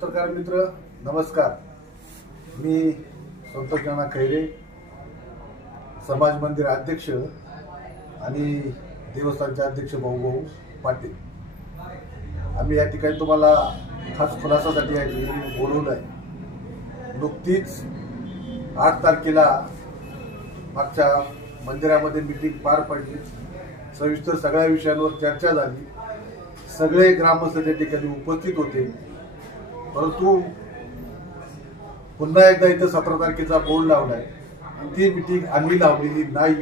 पत्रकार मित्र नमस्कार। मी संतोष नाना खैरे, समाज मंदिर अध्यक्ष आणि देवस्थानचे अध्यक्ष भाऊ पाटील। आम्ही या ठिकाणी तुम्हाला खास खुलासासाठी बोलवलं आहे। नुकतीच 8 तारखेला मागच्या मंदिरामध्ये मीटिंग पार पडली। सविस्तर सगळ्या विषयांवर चर्चा झाली। सगळे ग्रामस्थ त्या ठिकाणी उपस्थित होते, परंतु पुन्हा एकदा इथं 17 तारखेचा बोर्ड लावलाय। ती मीटिंग आम्ही लावलेली नाही,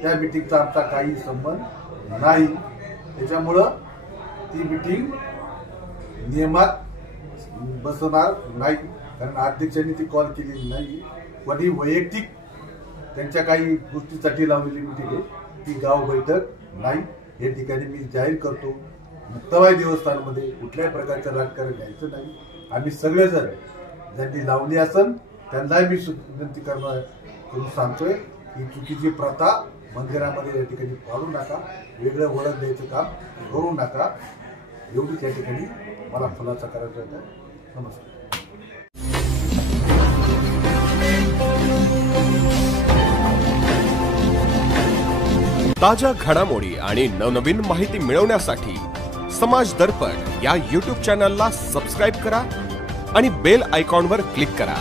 त्या मीटिंगचा आमचा काही संबंध नाही। त्याच्यामुळं ती मीटिंग नियमात बसणार नाही, कारण अध्यक्षांनी ती कॉल केलेली नाही। कोणी वैयक्तिक त्यांच्या काही गोष्टीसाठी लावलेली मीटिंग आहे, ती गाव बैठक नाही। या ठिकाणी मी जाहीर करतो, मुक्ताबाई देवस्थानमध्ये कुठल्याही प्रकारचं राजकारण घ्यायचं नाही। आम्ही सगळेजण ज्यांनी लावली असेल त्यांनाही मी विनंती करणार करून सांगतोय की चुकीची प्रथा मंदिरामध्ये या ठिकाणी पाडू नका, वेगळं वळण द्यायचं काम करू नका। एवढीच या ठिकाणी मला खुलासा करायचा होता। नमस्कार। ताज्या घडामोडी आणि नवनवीन माहिती मिळवण्यासाठी समाज दर्पण या YouTube चॅनलला सबस्क्राइब करा आणि बेल आयकॉनवर क्लिक करा।